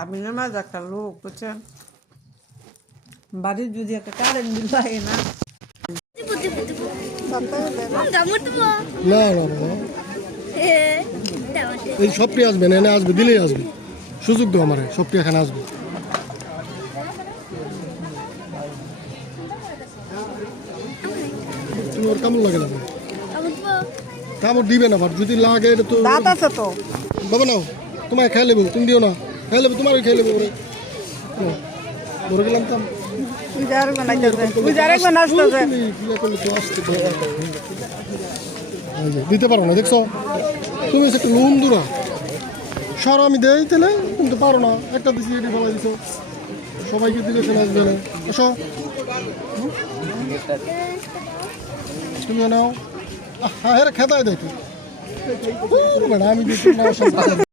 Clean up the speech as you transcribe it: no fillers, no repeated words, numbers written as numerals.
আমি নামাজ একটা লোক বুঝছেন বাড়ির যদি একটা কারেন্ট বিল লাগে না না না না এই সবটি আসবে না এনে আসবে দিলেই আসবে সুযোগ দাও আমার সবটি এখানে আসবে তুমি ওর কেমন লাগে না কামড় দিবে না বাট যদি লাগে এটা তো দাঁত আছে তো বাবা নাও তোমায় খেয়ে নেবো তুমি দিও না খেয়ে নেবো তোমারই খেয়ে নেবো ওরে মরে গেলাম তো দিতে পারো না দেখছো তুমি একটা লোন দূরা সর আমি দেই তাহলে কিন্তু পারো না একটা দিছি এটি ফেলাই দিছো সবাইকে দিলে চলে আসবে না এসো তুমিও নাও হ্যাঁ খেতায় দেখো আমি দিচ্ছি না